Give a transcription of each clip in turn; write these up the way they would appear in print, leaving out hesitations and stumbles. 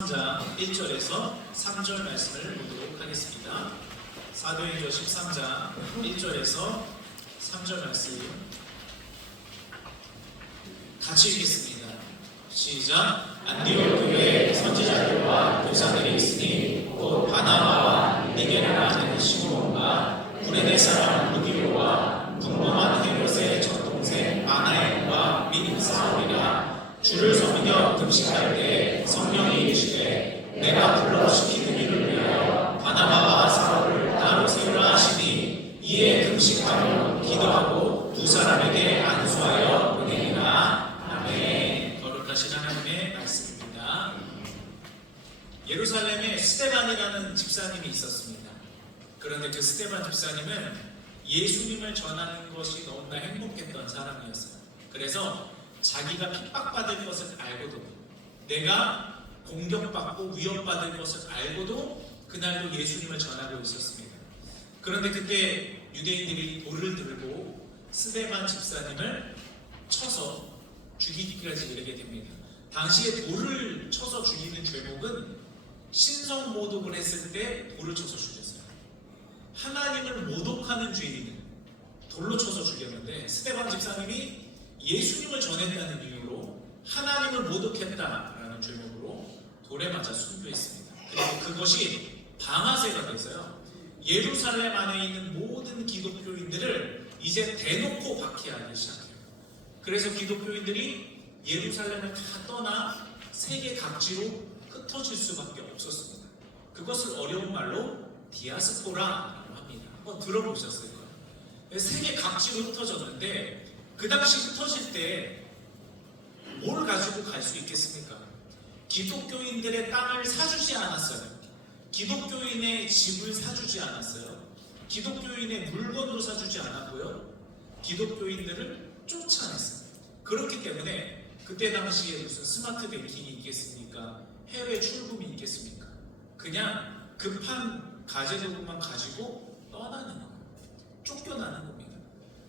13장 1절에서 3절 말씀을 보도록 하겠습니다. 사도행전 13장 1절에서 3절 말씀 같이 읽겠습니다. 시작. 안디옥 교회에 선지자들과 교사들이 있으니 곧 바나바와 니게르라 하는 시몬과 구레네 사람 루디오와 분봉한 헤롯의 젖동생 마나엘과 및 사울이라. 주를 섬겨 금식할 때 성령이 이르시되 내가 불러 시키는 일을 위하여 바나바와 사울을 따로 세우라 하시니, 이에 금식하고 기도하고 두 사람에게 안수하여 보내니라. 아멘. 거룩하신 하나님의 말씀입니다. 예루살렘에 스데반이라는 집사님이 있었습니다. 그런데 그 스데반 집사님은 예수님을 전하는 것이 너무나 행복했던 사람이었어요. 그래서 자기가 핍박받을 것을 알고도, 내가 공격받고 위협받을 것을 알고도 그날도 예수님을 전하고 있었습니다. 그런데 그때 유대인들이 돌을 들고 스데반 집사님을 쳐서 죽이기까지 이르게 됩니다. 당시에 돌을 쳐서 죽이는 죄목은 신성모독을 했을 때 돌을 쳐서 죽였어요. 하나님을 모독하는 죄인은 돌로 쳐서 죽였는데, 스데반 집사님이 예수님을 전했다는 이유로 하나님을 모독했다라는 죄목으로 돌에 맞아 순교했습니다. 그리고 그것이 방아쇠가 돼서요, 예루살렘 안에 있는 모든 기독교인들을 이제 대놓고 박해하기 시작해요. 그래서 기독교인들이 예루살렘을 다 떠나 세계 각지로 흩어질 수밖에 없었습니다. 그것을 어려운 말로 디아스포라라고 합니다. 한번 들어보셨을 거예요. 세계 각지로 흩어졌는데, 그 당시 흩어질 때 뭘 가지고 갈 수 있겠습니까? 기독교인들의 땅을 사주지 않았어요. 기독교인의 집을 사주지 않았어요. 기독교인의 물건도 사주지 않았고요. 기독교인들을 쫓아냈어요. 그렇기 때문에 그때 당시에 무슨 스마트 뱅킹이 있겠습니까? 해외 출금이 있겠습니까? 그냥 급한 가재도구만 가지고 떠나는 거예요. 쫓겨나는 겁니다.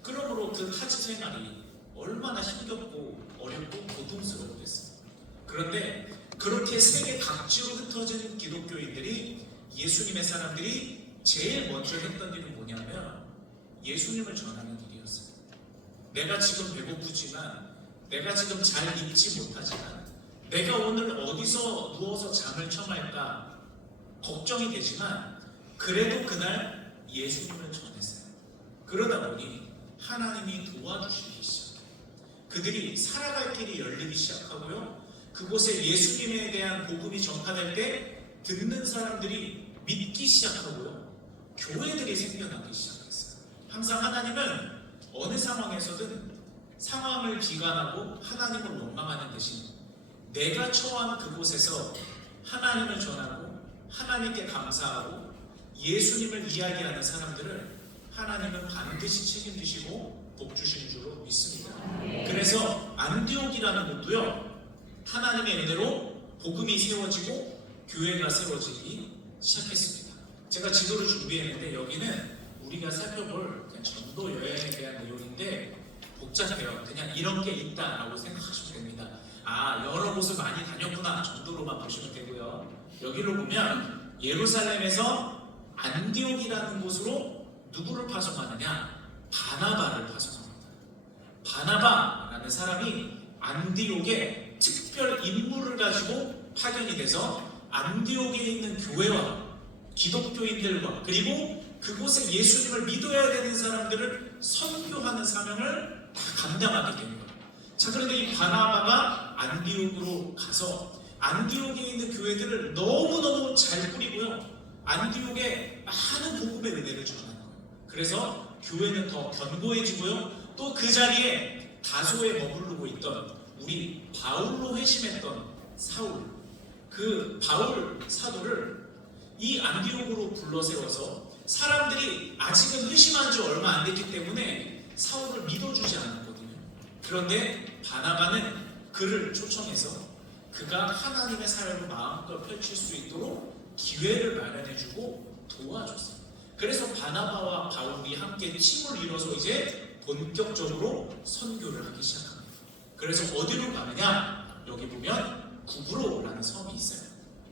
그러므로 그 타지 생활이 얼마나 힘겹고 어렵고 고통스러웠겠어요. 그런데 그렇게 세계 각지로 흩어진 기독교인들이, 예수님의 사람들이 제일 먼저 했던 일은 뭐냐면 예수님을 전하는 일이었어요. 내가 지금 배고프지만, 내가 지금 잘 입지 못하지만, 내가 오늘 어디서 누워서 잠을 청할까 걱정이 되지만, 그래도 그날 예수님을 전했어요. 그러다 보니 하나님이 도와주시기 시작해요. 그들이 살아갈 길이 열리기 시작하고요, 그곳에 예수님에 대한 복음이 전파될 때 듣는 사람들이 믿기 시작하고요, 교회들이 생겨나기 시작했어요. 항상 하나님은 어느 상황에서든 상황을 비관하고 하나님을 원망하는 대신 내가 처한 그곳에서 하나님을 전하고 하나님께 감사하고 예수님을 이야기하는 사람들을 하나님은 반드시 책임지시고 복주시는 줄로 믿습니다. 그래서 안디옥이라는 곳도요, 하나님의 은혜로 복음이 세워지고 교회가 세워지기 시작했습니다. 제가 지도를 준비했는데 여기는 우리가 살펴볼 그냥 전도 여행에 대한 내용인데 복잡해요. 그냥 이런 게 있다라고 생각하시면 됩니다. 아, 여러 곳을 많이 다녔구나 정도로만 보시면 되고요. 여기로 보면 예루살렘에서 안디옥이라는 곳으로 누구를 파송하느냐? 바나바를 파송합니다. 바나바라는 사람이 안디옥에 특별 임무를 가지고 파견이 돼서 안디옥에 있는 교회와 기독교인들과 그리고 그곳에 예수님을 믿어야 되는 사람들을 선교하는 사명을 다 감당하게 된 거예요. 자, 그런데 이 바나바가 안디옥으로 가서 안디옥에 있는 교회들을 너무너무 잘 꾸리고요, 안디옥에 많은 복음의 은혜를 전하는 거예요. 그래서 교회는 더 견고해지고요, 또 그 자리에 다소에 머무르고 있던 우리 바울로 회심했던 사울, 그 바울 사도를 이 안디옥으로 불러 세워서 사람들이 아직은 회심한 지 얼마 안 됐기 때문에 사울을 믿어주지 않았거든요. 그런데 바나바는 그를 초청해서 그가 하나님의 사역을 마음껏 펼칠 수 있도록 기회를 마련해주고 도와줬어요. 그래서 바나바와 바울이 함께 팀을 이뤄서 이제 본격적으로 선교를 하기 시작합니다. 그래서 어디로 가느냐? 여기 보면 구브로라는 섬이 있어요.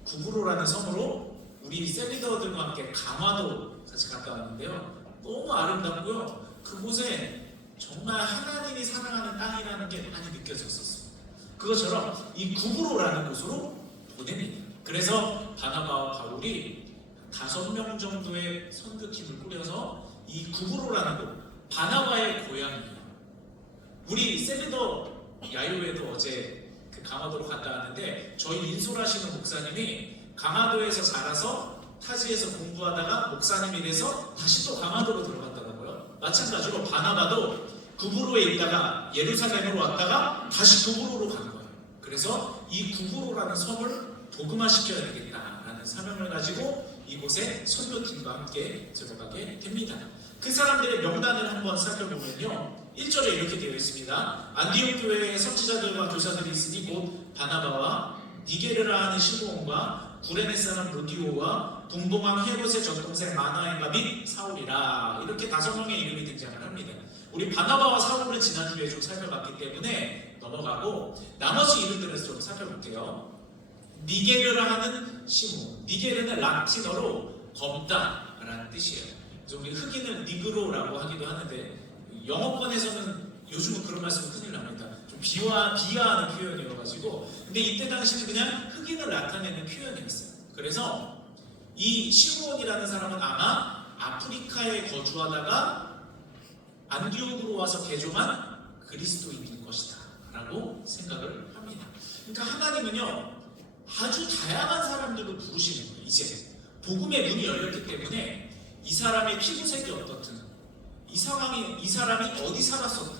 구브로라는 섬으로 우리 셀리더들과 함께 강화도 같이 갔다 왔는데요. 너무 아름답고요. 그곳에 정말 하나님이 사랑하는 땅이라는 게 많이 느껴졌었습니다. 그것처럼 이 구브로라는 곳으로 보냅니다. 그래서 바나바와 바울이 5명 정도의 선교팀을 꾸려서 이 구브로라는 곳, 바나바의 고향이에요. 우리 셀리더 야유회도 어제 그 강화도로 갔다 왔는데 저희 인솔하시는 목사님이 강화도에서 자라서 타지에서 공부하다가 목사님이 돼서 다시 또 강화도로 들어갔더라고요. 마찬가지로 바나바도 구브로에 있다가 예루살렘으로 왔다가 다시 구브로로 간 거예요. 그래서 이 구브로라는 섬을 복음화시켜야 되겠다라는 사명을 가지고 이곳에 선교팀과 함께 들어가게 됩니다. 그 사람들의 명단을 한번 살펴보면요, 1절에 이렇게 되어 있습니다. 안디옥 교회에 선지자들과 교사들이 있으니 곧 바나바와 니게르라 하는 시므온과 구레네 사람 루디오와 분봉왕 헤롯의 젖동생 마나엔과 및 사울이라. 이렇게 5명의 이름이 등장을 합니다. 우리 바나바와 사울은 지난주에 좀 살펴봤기 때문에 넘어가고 나머지 이름들을 좀 살펴볼게요. 니게르라 하는 시므온. 니게르는 라틴어로 검다라는 뜻이에요. 우리 흑인은 니그로라고 하기도 하는데 영어권에서는 요즘은 그런 말씀은 큰일 납니다. 좀 비하하는 표현이어가지고. 근데 이때 당시는 그냥 흑인을 나타내는 표현이었어요. 그래서 이 시므온이라는 사람은 아마 아프리카에 거주하다가 안디옥으로 와서 개종한 그리스도인일 것이다 라고 생각을 합니다. 그러니까 하나님은요 아주 다양한 사람들을 부르시는 거예요. 이제 복음의 문이 열렸기 때문에 이 사람의 피부색이 어떻든, 이 사람이 어디 살았었든,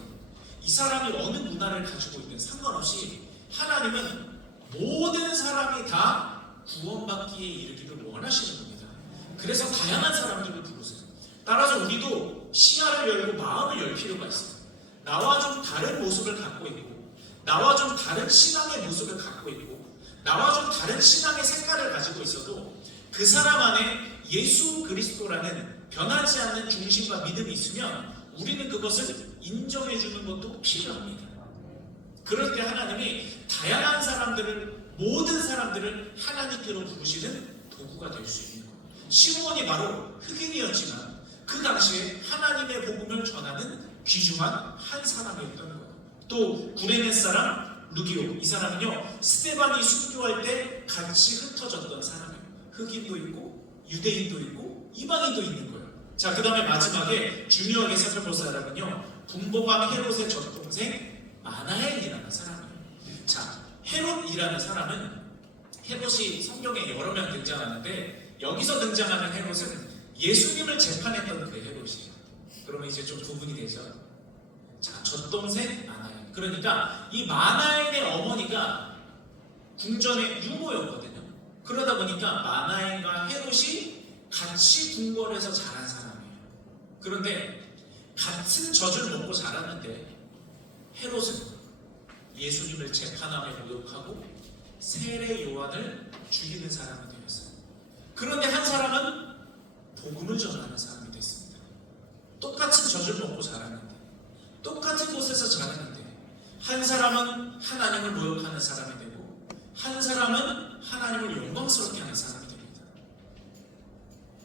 이 사람이 어느 문화를 가지고 있든 상관없이 하나님은 모든 사람이 다 구원받기에 이르기를 원하시는 겁니다. 그래서 다양한 사람들을 부르세요. 따라서 우리도 시야를 열고 마음을 열 필요가 있어요. 나와 좀 다른 모습을 갖고 있고, 나와 좀 다른 신앙의 모습을 갖고 있고, 나와 좀 다른 신앙의 색깔을 가지고 있어도 그 사람 안에 예수 그리스도라는 변하지 않는 중심과 믿음이 있으면 우리는 그것을 인정해 주는 것도 필요합니다. 그럴 때 하나님이 다양한 사람들을, 모든 사람들을 하나님께로 부르시는 도구가 될 수 있는 거예요. 시므온이 바로 흑인이었지만 그 당시에 하나님의 복음을 전하는 귀중한 한 사람이었던 거예요. 또 구레네 사람 루디오, 이 사람은요 스데반이 순교할 때 같이 흩어졌던 사람이에요. 흑인도 있고 유대인도 있고 이방인도 있는 거예요. 자, 그 다음에 마지막에 중요하게 살펴볼 사람은요 분봉왕 헤롯의 젖동생 마나엘이라는 사람이에요. 자, 헤롯이라는 사람은, 헤롯이 성경에 여러 명 등장하는데 여기서 등장하는 헤롯은 예수님을 재판했던 그 헤롯이에요. 그러면 이제 좀 구분이 되죠. 자, 젖동생 마나엘. 그러니까 이 마나엘의 어머니가 궁전의 유모였거든요. 그러다 보니까 마나엘과 헤롯이 같이 궁궐에서 자란 사람이에요. 그런데 같은 젖을 먹고 자랐는데 헤롯은 예수님을 재판함에 모욕하고 세례 요한을 죽이는 사람이 되었어요. 그런데 한 사람은 복음을 전하는 사람이 됐습니다. 똑같은 젖을 먹고 자랐는데, 똑같은 곳에서 자랐는데, 한 사람은 하나님을 모욕하는 사람이 되고 한 사람은 하나님을 영광스럽게 하는 사람이 됩니다.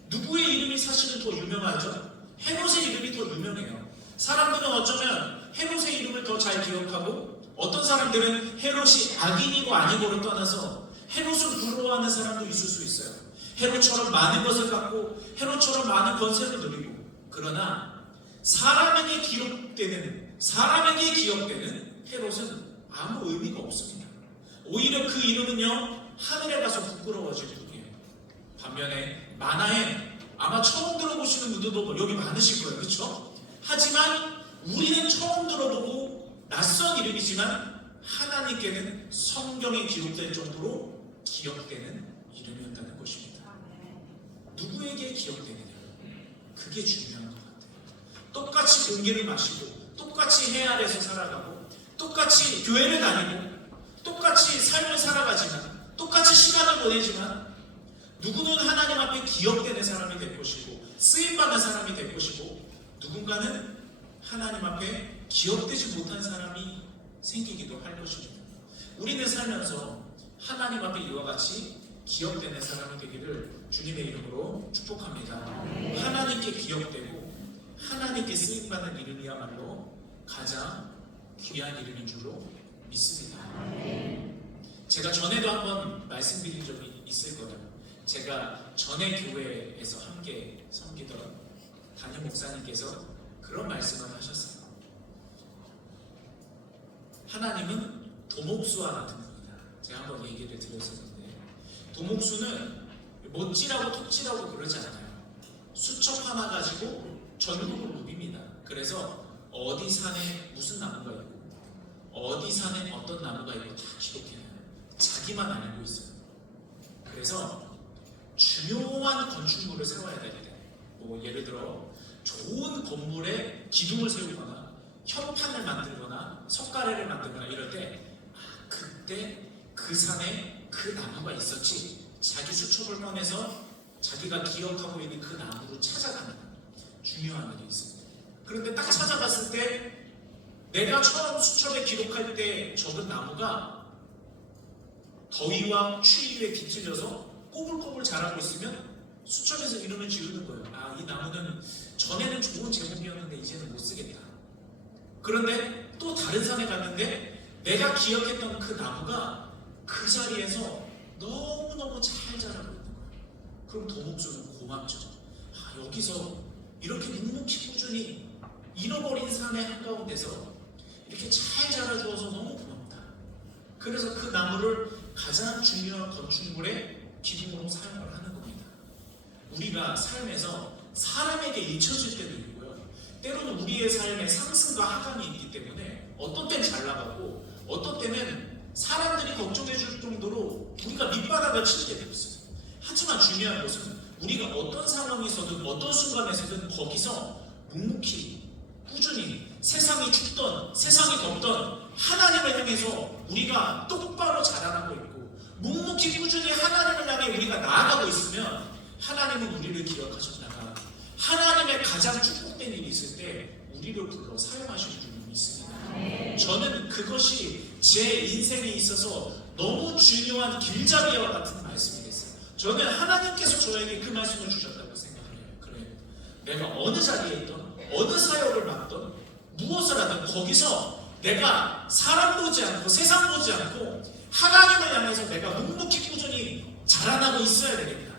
누구의 이름이 사실은 더 유명하죠? 헤롯의 이름이 더 유명해요. 사람들은 어쩌면 헤롯의 이름을 더 잘 기억하고, 어떤 사람들은 헤롯이 악인이고 아니고를 떠나서 헤롯을 부러워하는 사람도 있을 수 있어요. 헤롯처럼 많은 것을 갖고 헤롯처럼 많은 권세를 누리고, 그러나 사람에게 기억되는 헤롯은 아무 의미가 없습니다. 오히려 그 이름은요 하늘에 가서 부끄러워질 뿐이에요. 반면에 마나엘, 아마 처음 들어보시는 분들도 여기 많으실 거예요. 그렇죠? 하지만 우리는 처음 들어보고 낯선 이름이지만 하나님께는 성경에 기록될 정도로 기억되는 이름이었다는 것입니다. 누구에게 기억되느냐, 그게 중요한 것 같아요. 똑같이 공기를 마시고 똑같이 해 아래서 살아가고 똑같이 교회를 다니고 똑같이 삶을 살아가지만, 똑같이 시간을 보내지만 누구는 하나님 앞에 기억되는 사람이 될 것이고 쓰임받는 사람이 될 것이고, 누군가는 하나님 앞에 기억되지 못한 사람이 생기기도 할 것입니다. 우리는 살면서 하나님 앞에 이와 같이 기억되는 사람이 되기를 주님의 이름으로 축복합니다. 하나님께 기억되고 하나님께 쓰임받는 이름이야말로 가장 귀한 이름인 줄로 믿습니다. 제가 전에도 한번 말씀드린 적이 있을 거예요. 제가 전에 교회에서 함께 섬기던 담임 목사님께서 그런 말씀을 하셨어요. 하나님은 도목수와 같은 분이다. 제가 한번 얘기를 드렸었는데, 도목수는 못질하고 톱질하고 그러지 않아요. 수첩 하나 가지고 전국을 누빕니다. 그래서 어디 산에 무슨 나무가 있고 어디 산에 어떤 나무가 있고 다 기록해요. 자기만 알고 있어요. 그래서 중요한 건축물을 세워야 될 때, 뭐 예를 들어 좋은 건물에 기둥을 세우거나 현판을 만들거나 석가래를 만들거나 이럴 때, 그때 그 산에 그 나무가 있었지. 자기 수첩을 꺼내서 자기가 기억하고 있는 그 나무로 찾아가는 중요한 일이 있습니다. 그런데 딱 찾아갔을 때 내가 처음 수첩에 기록할 때 적은 나무가 더위와 추위에 비틀려서 꼬불꼬불 자라고 있으면 수첩에서 이름을 지우는 거예요. 이 나무는 전에는 좋은 제목이었는데 이제는 못 쓰겠다. 그런데 또 다른 산에 갔는데 내가 기억했던 그 나무가 그 자리에서 너무너무 잘 자라고 있는 거예요. 그럼 도목수는 고맙죠. 여기서 이렇게 묵묵히 꾸준히 잃어버린 산의 한가운데서 이렇게 잘 자라주어서 너무 고맙다. 그래서 그 나무를 가장 중요한 건축물의 기둥으로 사용을 하는 겁니다. 우리가 삶에서 사람에게 잊혀질 때도 있고요. 때로는 우리의 삶에 상승과 하강이 있기 때문에 어떤 때는 잘 나가고 어떤 때는 사람들이 걱정해 줄 정도로 우리가 밑바닥을 칠 때도 있어요. 하지만 중요한 것은 우리가 어떤 상황에서든 어떤 순간에서든 거기서 묵묵히 꾸준히 세상이 춥던 세상이 덥던 하나님을 향해서 우리가 똑바로 자라나고 있고 묵묵히 꾸준히 하나님을 향해 우리가 나아가고 있으면 하나님은 우리를 기억하셨다가 하나님의 가장 축복된 일이 있을 때 우리를 불러 사용하실 줄 믿습니다. 저는 그것이 제 인생에 있어서 너무 중요한 길잡이와 같은 말씀이 됐어요. 저는 하나님께서 저에게 그 말씀을 주셨다고 생각을 해요. 그래요. 내가 어느 자리에 있던 어느 사역을 맡던 무엇을 하든 거기서 내가 사람 보지 않고 세상 보지 않고 하나님을 향해서 내가 묵묵히 꾸준히 자라나고 있어야 되겠다.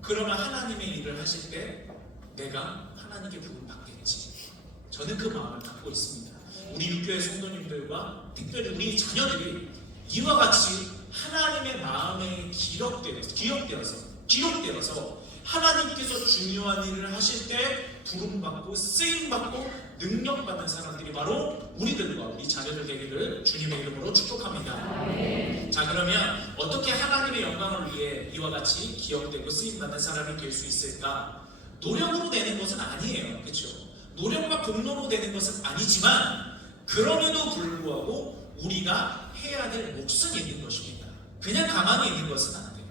그러면 하나님의 일을 하실 때 내가 하나님께 부름 받겠지. 저는 그 마음을 갖고 있습니다. 우리 육교회 성도님들과 특별히 우리 자녀들이 이와 같이 하나님의 마음에 기록되어서 하나님께서 중요한 일을 하실 때 부름받고 쓰임받고 능력받는 사람들이 바로 우리들과 우리 자녀들 되기를 주님의 이름으로 축복합니다. 자, 그러면 어떻게 하나님의 영광을 위해 이와 같이 기억되고 쓰임받는 사람이 될 수 있을까? 노력으로 되는 것은 아니에요. 그렇죠? 노력과 공로로 되는 것은 아니지만 그럼에도 불구하고 우리가 해야 될 몫은 있는 것입니다. 그냥 가만히 있는 것은 안 돼요.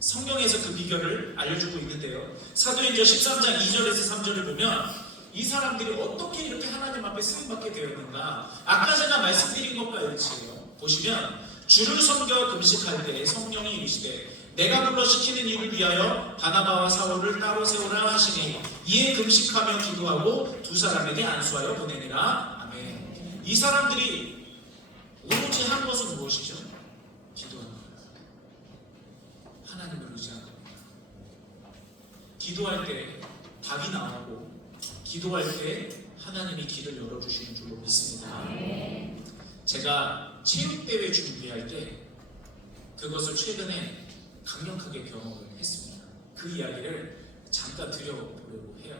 성경에서 그 비결을 알려주고 있는데요. 사도행전 13장 2절에서 3절을 보면 이 사람들이 어떻게 이렇게 하나님 앞에 쓰임받게 되었는가? 아까 제가 말씀드린 것과 일치해요. 보시면 주를 섬겨 금식할 때 성령이 이르시되 내가 불러 시키는 일을 위하여 바나바와 사울을 따로 세우라 하시니 이에 금식하며 기도하고 두 사람에게 안수하여 보내니라. 아멘. 이 사람들이 오로지 한 것은 무엇이죠? 기도하는 거예요. 하나님을 의지한 겁니다. 기도할 때 답이 나오고 기도할 때 하나님이 길을 열어주시는 줄로 믿습니다. 제가 체육대회 준비할 때 그것을 최근에 강력하게 경험을 했습니다. 그 이야기를 잠깐 드려보려고 해요.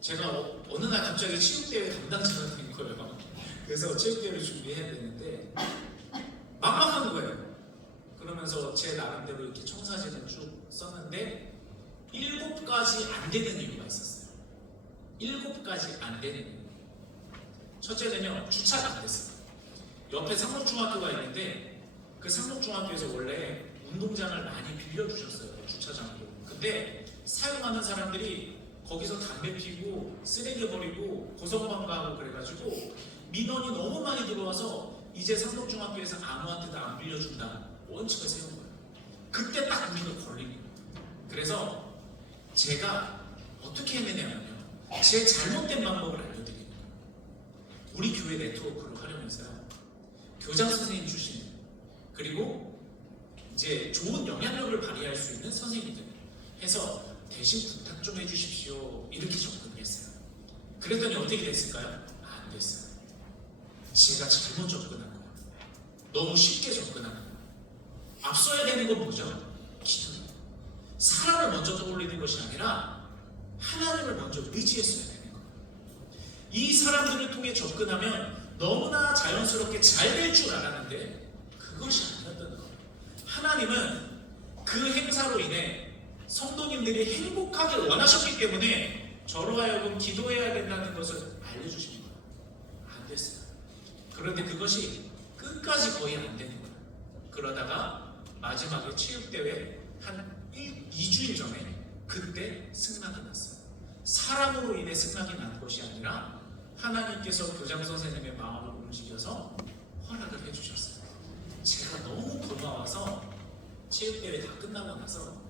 제가 어느 날 갑자기 체육대회 담당자가 된 거예요. 그래서 체육대회를 준비해야 되는데 막막한 거예요. 그러면서 제 나름대로 이렇게 청사진을 쭉 썼는데 7가지 안 되는 이유가 있었어요. 7가지 안 되는 이유. 첫째는요, 주차가 안 됐어요. 옆에 상록중학교가 있는데 그 상록중학교에서 원래 운동장을 많이 빌려주셨어요. 주차장으로. 근데 사용하는 사람들이 거기서 담배 피고 쓰레기 버리고 고성방가하고 그래가지고 민원이 너무 많이 들어와서 이제 상록중학교에서 아무한테도 안 빌려준다 원칙을 세운 거예요. 그때 딱 우리가 걸리는 거예요. 그래서 제가 어떻게 해내냐면요, 제 잘못된 방법을 알려드리는 거예요. 우리 교회 네트워크를 활용해서요, 교장 선생님 출신, 그리고 이제 좋은 영향력을 발휘할 수 있는 선생님들 해서 대신 부탁 좀 해주십시오, 이렇게 접근을 했어요. 그랬더니 어떻게 됐을까요? 안 됐어요. 제가 잘못 접근한 거예요. 너무 쉽게 접근한 거예요. 앞서야 되는 건 뭐죠? 기도예요. 사람을 먼저 떠올리는 것이 아니라 하나님을 먼저 의지했어야 되는 거예요. 이 사람들을 통해 접근하면 너무나 자연스럽게 잘 될 줄 알았는데 그것이 아니었던 거예요. 하나님은 그 행사로 인해 성도님들이 행복하길 원하셨기 때문에 저로 하여금 기도해야 된다는 것을 알려주신 거예요. 안 됐어요. 그런데 그것이 끝까지 거의 안 되는 거예요. 그러다가 마지막에 체육대회 한 2주일 전에 그때 승낙이 났어요. 사람으로 인해 승낙이 난 것이 아니라 하나님께서 교장 선생님의 마음을 움직여서 허락을 해주셨어요. 제가 너무 고마워서 체육대회 다 끝나고 나서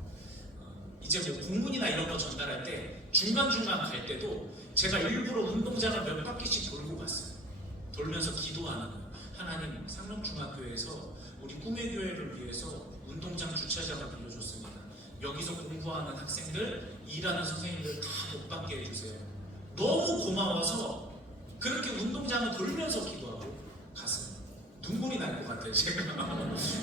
이제 뭐 공문이나 이런 거 전달할 때 중간중간 갈 때도 제가 일부러 운동장을 몇 바퀴씩 돌고 갔어요. 돌면서 기도하는 거예요. 하나님, 상록중학교에서 우리 꿈의 교회를 위해서 운동장 주차장을 빌려줬습니다. 여기서 공부하는 학생들, 일하는 선생님들 다 못 받게 해주세요. 너무 고마워서 그렇게 운동장을 돌면서 기도하고 갔어요. 눈물이 날 것 같아요, 제가.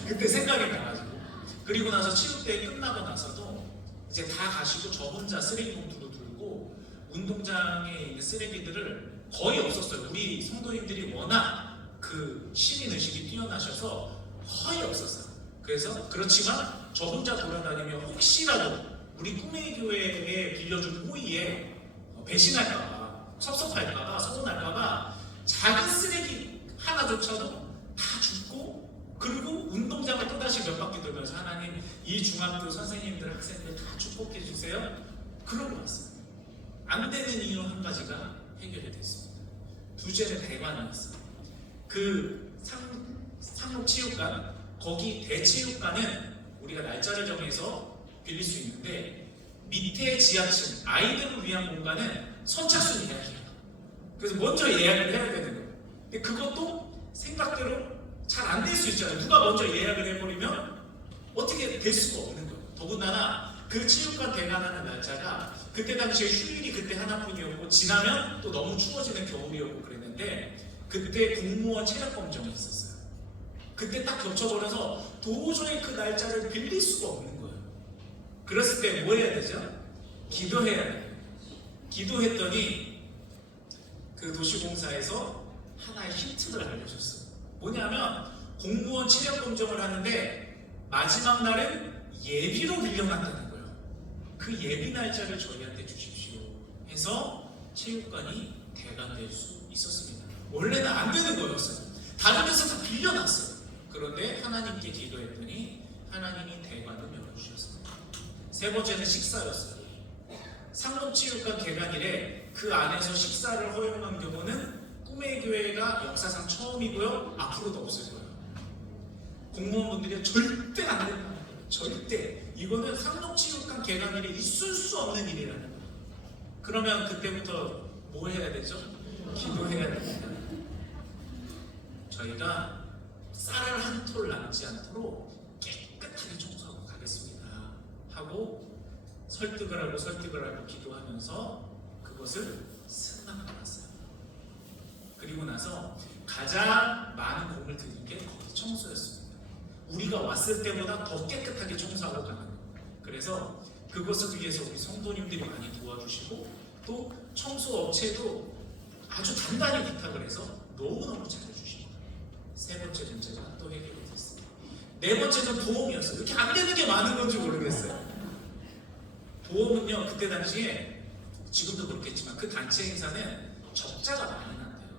그때 생각이 나가지고. 그리고 나서 체육대회 끝나고 나서도 이제 다 가시고 저 혼자 쓰레기봉투도 들고 운동장에 있는 쓰레기들을 거의 없었어요. 우리 성도님들이 워낙 그 시민의식이 뛰어나셔서 거의 없었어요. 그래서 그렇지만 저 혼자 돌아다니면 혹시라도 우리 꿈의 교회에 빌려준 호의에 배신할까봐, 섭섭할까봐, 서운할까봐 작은 쓰레기 하나조차도 다 줍고, 그리고 운동장을 또다시 몇 바퀴 돌면서 하나님, 이 중학교 선생님들, 학생들 다 축복해 주세요. 그러고 왔어요. 안 되는 이유 한 가지가 해결이 됐습니다. 둘째는 대관이었어요. 그 상록체육관, 거기 대체육관은 우리가 날짜를 정해서 빌릴 수 있는데 밑에 지하층 아이들을 위한 공간은 선착순 예약이에요. 그래서 먼저 예약을 해야 되는 거예요. 근데 그것도 생각대로 잘 안 될 수 있잖아요. 누가 먼저 예약을 해버리면 어떻게 될 수가 없는 거예요. 더군다나 그 체육관 대관하는 날짜가 그때 당시에 휴일이 그때 하나뿐이었고 지나면 또 너무 추워지는 겨울이었고 그랬는데 그때 공무원 체력 검정이 있었어요. 그때 딱 겹쳐버려서 도저히 그 날짜를 빌릴 수가 없는 거예요. 그랬을 때 뭐 해야 되죠? 기도해야 돼요. 기도했더니 그 도시공사에서 하나의 힌트를 알려줬어요. 뭐냐면 공무원 체력 검정을 하는데 마지막 날은 예비로 빌려놨다는 거예요. 그 예비 날짜를 저희한테 주십시오 해서 체육관이 대관될 수 있었습니다. 원래는 안 되는 거였어요. 다른 데서 다 빌려놨어요. 그런데 하나님께 기도했더니 하나님이 대관을 열어주셨습니다. 세 번째는 식사였어요. 상록체육관 개관일에 그 안에서 식사를 허용한 경우는 꿈의 교회가 역사상 처음이고요, 앞으로도 없을 거예요. 공무원분들이 절대 안 된다는 거예요. 절대. 이거는 상록체육관 개관일에 있을 수 없는 일이라는 거예요. 그러면 그때부터 뭐 해야 되죠? 기도해야 됩니다. 저희가 쌀알 한 톨 남지 않도록 깨끗하게 청소하고 가겠습니다 하고 설득을 하고 기도하면서 그것을 승낙받았어요. 그리고 나서 가장 많은 공을 들인 게 거기 청소였습니다. 우리가 왔을 때보다 더 깨끗하게 청소하고 가는 거예요. 그래서 그것을 위해서 우리 성도님들이 많이 도와주시고 또 청소 업체도 아주 단단히 부탁을 해서 너무너무 잘해주십니다. 세 번째 문제가 또 해결이 됐습니다. 네 번째는 보험이었어요. 이렇게 안 되는 게 많은 건지 모르겠어요. 보험은요, 그때 당시에 지금도 그렇겠지만 그 단체 행사는 적자가 많이 난대요.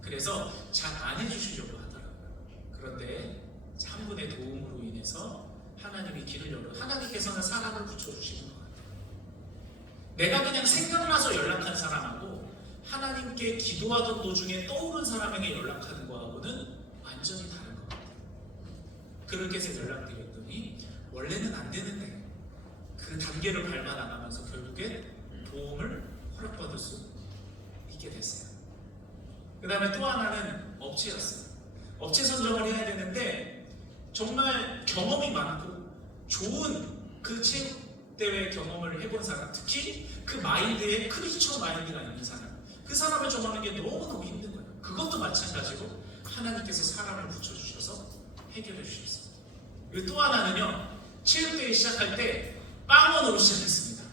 그래서 잘 안 해주시려고 하더라고요. 그런데 한 분의 도움으로 인해서 하나님이 길을 열어, 하나님께서는 사람을 붙여주시는 것 같아요. 내가 그냥 생각나서 연락한 사람하고 하나님께 기도하던 도중에 떠오른 사람에게 연락하는 거하고는 완전히 다른 것 같아요. 그렇게 해서 연락드렸더니 원래는 안 되는데 그 단계를 밟아 나가면서 결국에 보험을 허락받을 수 있게 됐어요. 그 다음에 또 하나는 업체였어요. 업체 선정을 해야 되는데 정말 경험이 많고 좋은 그 체육대회 경험을 해본 사람, 특히 그 마인드에 크리스처 마인드가 있는 사람, 그 사람을 정하는 게 너무너무 힘든 거예요. 그것도 마찬가지로 하나님께서 사람을 붙여주셔서 해결해 주셨어요. 그리고 또 하나는요, 체육대회 시작할 때 빵원으로 시작했습니다.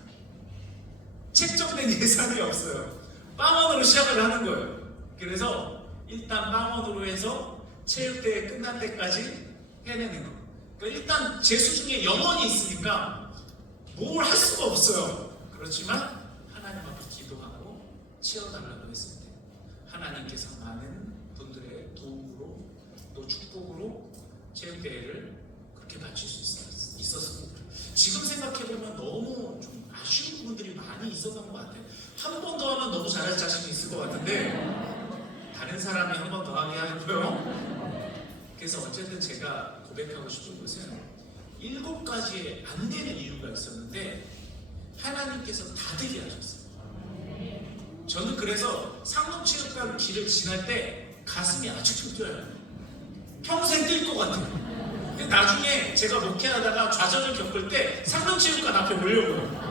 책정된 예산이 없어요. 빵원으로 시작을 하는 거예요. 그래서 일단 빵원으로 해서 체육대회 끝날 때까지 해내는 거. 그러니까 일단 제 수중에 영혼이 있으니까 뭘 할 수가 없어요. 그렇지만 하나님 앞에 기도하고 채워달라고 했을 때 하나님께서 많은 분들의 도움으로 또 축복으로 체육대회를 그렇게 마칠 수 있었습니다. 지금 생각해보면 너무 좀 아쉬운 부분들이 많이 있었던 것 같아요. 한 번 더 하면 너무 잘할 자신이 있을 것 같은데 다른 사람이 한 번 더 하게 하고요. 그래서 어쨌든 제가 고백하고 싶은 것은 7가지의 안 되는 이유가 있었는데 하나님께서 다 되게 하셨어요. 저는 그래서 상동체육관 길을 지날 때 가슴이 아직도 뛰어요. 평생 뛸 것 같아요. 근데 나중에 제가 목회하다가 좌절을 겪을 때 상동체육관 앞에 몰려오고요.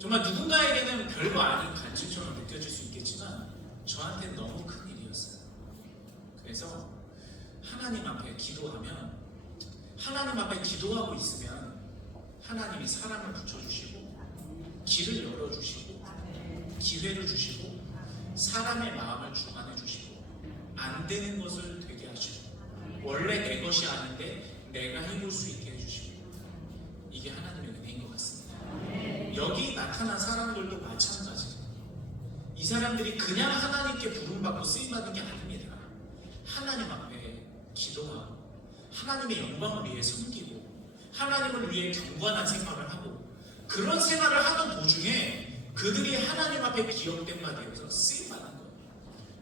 정말 누군가에게는 별거 아닌 간증처럼 느껴질 수 있겠지만 저한테는 너무 큰 일이었어요. 그래서 하나님 앞에 기도하면, 하나님 앞에 기도하고 있으면 하나님이 사람을 붙여주시고 길을 열어주시고 기회를 주시고 사람의 마음을 주관해 주시고 안 되는 것을 되게 하시고 원래 내 것이 아닌데 내가 해볼 수 있게 해주시고, 이게 하나님의 은혜인 것 같습니다. 여기 나타난 사람들도 마찬가지예요. 이 사람들이 그냥 하나님께 부름받고 쓰임받은 게 아닙니다. 하나님 앞에 기도하고 하나님의 영광을 위해 섬기고 하나님을 위해 경건한 생활을 하고 그런 생활을 하던 도중에 그들이 하나님 앞에 기억된 바 되어서 쓰임받는 거예요.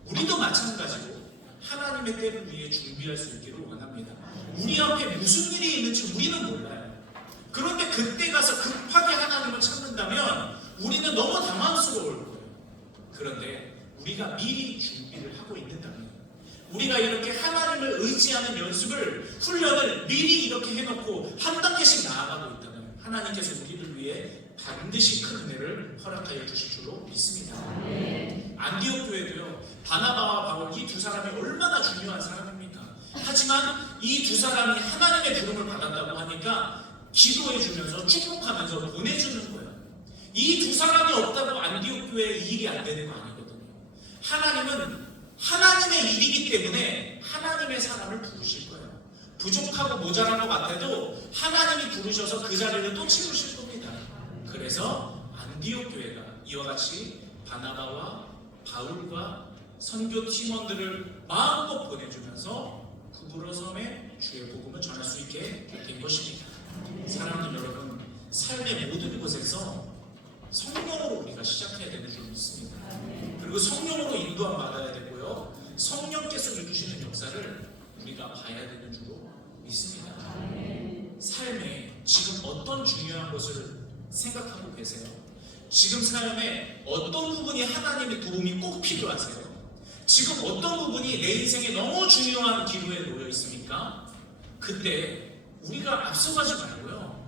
우리도 마찬가지로 하나님의 때를 위해 준비할 수 있기를 원합니다. 우리 앞에 무슨 일이 있는지 우리는 몰라요. 그런데 그때 가서 급하게 하나님을 찾는다면 우리는 너무 당황스러울 거예요. 그런데 우리가 미리 준비를 하고 있는다면, 우리가 이렇게 하나님을 의지하는 연습을, 훈련을 미리 이렇게 해놓고 한 단계씩 나아가고 있다면 하나님께서 우리를 위해 반드시 큰 은혜를 허락하여 주실 줄로 믿습니다. 안디옥 교회도요, 바나바와 바울 이 두 사람이 얼마나 중요한 사람입니까? 하지만 이 두 사람이 하나님의 부름을 받았다고 하니까 기도해 주면서 축복하면서 보내주는 거예요. 이 두 사람이 없다고 안디옥 교회에 이 일이 안 되는 거 아니거든요. 하나님은 하나님의 일이기 때문에 하나님의 사람을 부르실 거예요. 부족하고 모자란 것 같아도 하나님이 부르셔서 그 자리를 또 채우실 겁니다. 그래서 안디옥 교회가 이와 같이 바나바와 바울과 선교 팀원들을 마음껏 보내주면서 구부로 섬에 주의 복음을 전할 수 있게 된 것입니다. 사랑하는 여러분, 삶의 모든 곳에서 성령으로 우리가 시작해야 되는 줄 믿습니다. 그리고 성령으로 인도함 받아야 되고요, 성령께서 이루시는 역사를 우리가 봐야 되는 줄로 믿습니다. 삶에 지금 어떤 중요한 것을 생각하고 계세요? 지금 삶에 어떤 부분이 하나님의 도움이 꼭 필요하세요? 지금 어떤 부분이 내 인생에 너무 중요한 기로에 놓여 있습니까? 그때 우리가 앞서가지 말고요,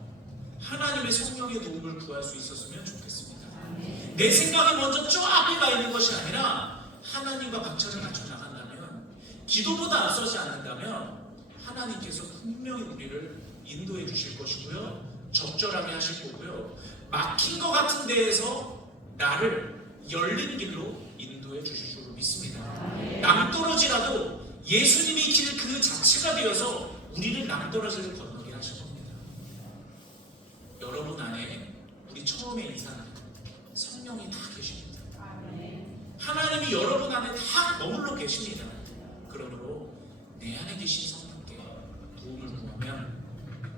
하나님의 성령의 도움을 구할 수 있었으면 좋겠습니다. 내 생각이 먼저 저 앞에 가 있는 것이 아니라 하나님과 박차를 맞춰 나간다면, 기도보다 앞서지 않는다면 하나님께서 분명히 우리를 인도해 주실 것이고요, 적절하게 하실 거고요, 막힌 것 같은 데에서 나를 열린 길로 인도해 주실 줄로 믿습니다. 낭떠러지라도 예수님이 길 그 자체가 되어서 우리를 낭떠러지를 건너게 하실 겁니다. 여러분 안에 우리 처음에 인사한 성령이 다 계십니다. 하나님이 여러분 안에 다 머물러 계십니다. 그러므로 내 안에 계신 성령께 도움을 구하면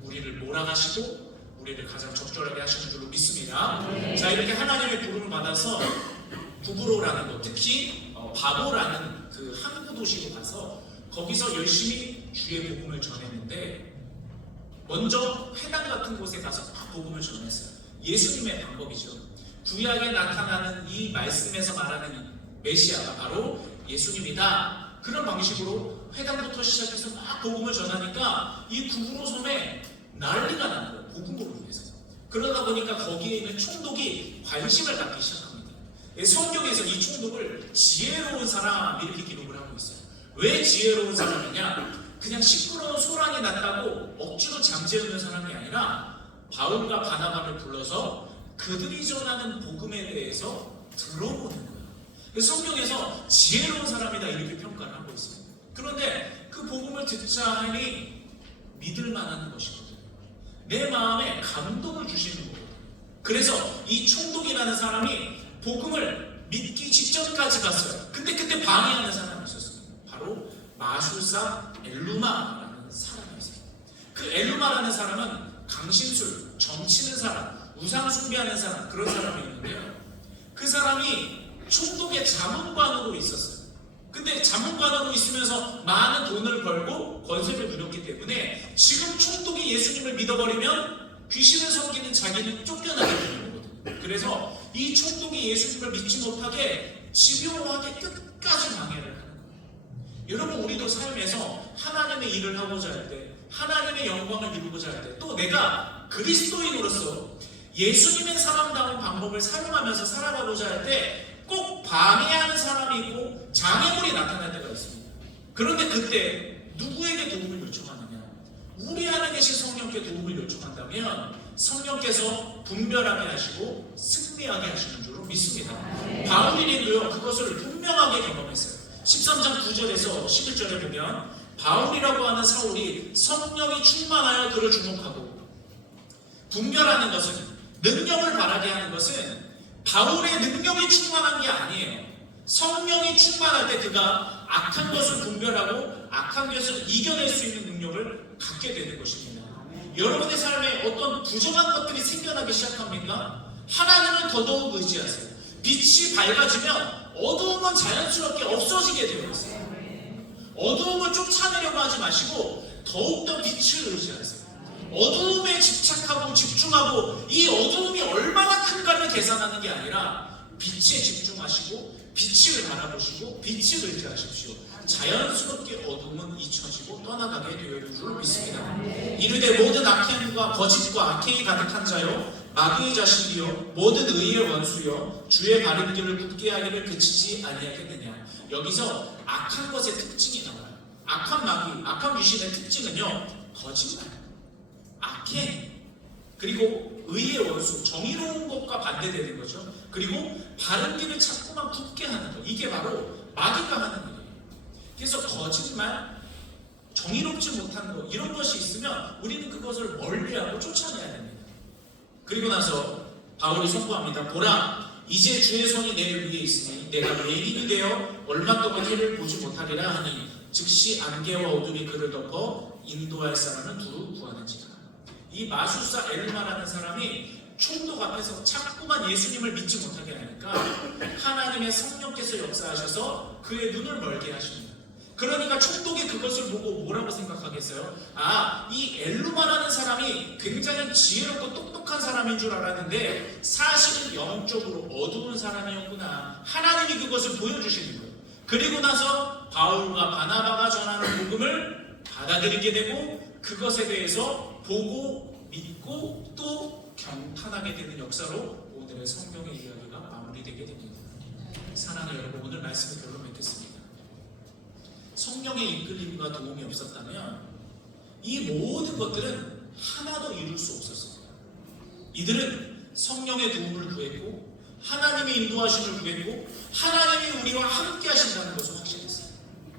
우리를 몰아가시고 우리를 가장 적절하게 하시는 줄로 믿습니다. 자, 이렇게 하나님의 부름을 받아서 부브로라는 곳, 특히 바보라는 그 항구 도시로 가서 거기서 열심히 주의 복음을 전했는데 먼저 회당 같은 곳에 가서 막 복음을 전했어요. 예수님의 방법이죠. 구약에 나타나는 이 말씀에서 말하는 이 메시아가 바로 예수님이다. 그런 방식으로 회당부터 시작해서 막 복음을 전하니까 이 구부로 섬에 난리가 나는 거예요. 복음으로 인해서. 그러다 보니까 거기에 있는 총독이 관심을 갖기 시작합니다. 성경에서 이 총독을 지혜로운 사람 이렇게 기록을 하고 있어요. 왜 지혜로운 사람이냐? 그냥 시끄러운 소란이 났다고 억지로 잠재우는 사람이 아니라 바울과 바나바를 불러서 그들이 전하는 복음에 대해서 들어보는 거예요. 그래서 성경에서 지혜로운 사람이다 이렇게 평가를 하고 있어요. 그런데 그 복음을 듣자 하니 믿을 만한 것이거든요. 내 마음에 감동을 주시는 거거든요. 그래서 이 총독이라는 사람이 복음을 믿기 직전까지 갔어요. 근데 그때 방해하는 사람이 있었어요. 바로 마술사 엘루마라는 사람이 있어요. 그 엘루마라는 사람은 강신술, 점치는 사람, 우상 숭배하는 사람, 그런 사람이었는데요. 그 사람이 총독의 자문관으로 있었어요. 근데 자문관으로 있으면서 많은 돈을 벌고 권세를 누렸기 때문에 지금 총독이 예수님을 믿어버리면 귀신을 섬기는 자기는 쫓겨나게 되는 거거든요. 그래서 이 총독이 예수님을 믿지 못하게 집요하게 끝까지 방해를 하는 거예요. 여러분, 우리도 삶에서 하나님의 일을 하고자 할 때, 하나님의 영광을 이루고자 할 때, 또 내가 그리스도인으로서 예수님의 사람다운 방법을 사용하면서 살아가고자 할 때 꼭 방해하는 사람이 있고 장애물이 나타날 때가 있습니다. 그런데 그때 누구에게 도움을 요청하느냐? 우리 안에 계신 성령께 도움을 요청한다면 성령께서 분별하게 하시고 승리하게 하시는 줄로 믿습니다. 바울이도요 그것을 분명하게 경험했어요. 13장 9절에서 11절에 보면 바울이라고 하는 사울이 성령이 충만하여 그를 주목하고, 분별하는 것은, 능력을 바라게 하는 것은 바울의 능력이 충만한 게 아니에요. 성령이 충만할 때 그가 악한 것을 분별하고 악한 것을 이겨낼 수 있는 능력을 갖게 되는 것입니다. 여러분의 삶에 어떤 부정한 것들이 생겨나기 시작합니까? 하나님을 더더욱 의지하세요. 빛이 밝아지면 어두움은 자연스럽게 없어지게 되어 있어요. 어두움을 쫓아내려고 하지 마시고 더욱더 빛을 의지하세요. 어두움에 집착하고 집중하고 이 어두움이 얼마나 큰가를 계산하는 게 아니라 빛에 집중하시고 빛을 바라보시고 빛을 의지하십시오. 자연스럽게 어두움은 잊혀지고 떠나가게 되어 있는 줄 믿습니다. 이르되 모든 악행과 거짓과 악행이 가득한 자요 마귀의 자식이요 모든 의의 원수요 주의 바른 길을 굳게 하기를 그치지 아니하겠느냐. 여기서 악한 것의 특징이 나와요. 악한 마귀, 악한 귀신의 특징은요 거짓말, 악행, 그리고 의의 원수, 정의로운 것과 반대되는 거죠. 그리고 바른 길을 자꾸만 굳게 하는 것, 이게 바로 마귀가 하는 일이에요. 그래서 거짓말, 정의롭지 못한 것, 이런 것이 있으면 우리는 그것을 멀리하고 쫓아내야 됩니다. 그리고 나서 바울이 선포합니다. 보라, 이제 주의 손이 내 위에 있으니 내가 맹인이 되어 얼마 동안 해를 보지 못하리라 하니 즉시 안개와 어둠이 그를 덮어 인도할 사람을 두루 구하는지라. 이 마술사 엘마라는 사람이 총독 앞에서 자꾸만 예수님을 믿지 못하게 하니까 하나님의 성령께서 역사하셔서 그의 눈을 멀게 하십니다. 그러니까 총독이 그것을 보고 뭐라고 생각하겠어요? 아, 이 엘루마라는 사람이 굉장히 지혜롭고 똑똑한 사람인 줄 알았는데 사실은 영적으로 어두운 사람이었구나. 하나님이 그것을 보여주시는 거예요. 그리고 나서 바울과 바나바가 전하는 복음을 받아들이게 되고 그것에 대해서 보고 믿고 또 경탄하게 되는 역사로 오늘의 성경의 이야기가 마무리되게 됩니다. 사랑하는 여러분, 오늘 말씀을 결론 맺겠습니다. 성령의 이끌림과 도움이 없었다면 이 모든 것들은 하나도 이룰 수 없었습니다. 이들은 성령의 도움을 구했고 하나님의 인도하심을 구했고 하나님이 우리와 함께 하신다는 것을 확신했어요.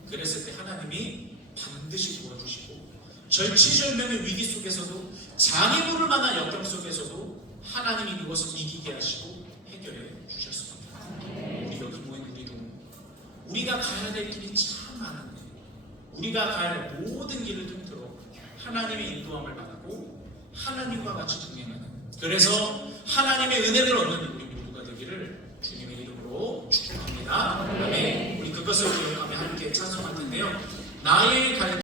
그랬을 때 하나님이 반드시 도와주시고 절치절명의 위기 속에서도 장애물을 만한 역경 속에서도 하나님이 그것을 이기게 하시고 해결해 주셨습니다. 우리 여기 모인 우리도 우리가 가야 될 길이 참 많은데 우리가 갈 모든 길을 통틀어 하나님의 인도함을 받고 하나님과 같이 동행하는, 그래서 하나님의 은혜를 얻는 우리 모두가 되기를 주님의 이름으로 축복합니다. 아멘. 우리 그것을 기억하며 함께 찬송할 텐데요. 나의 갈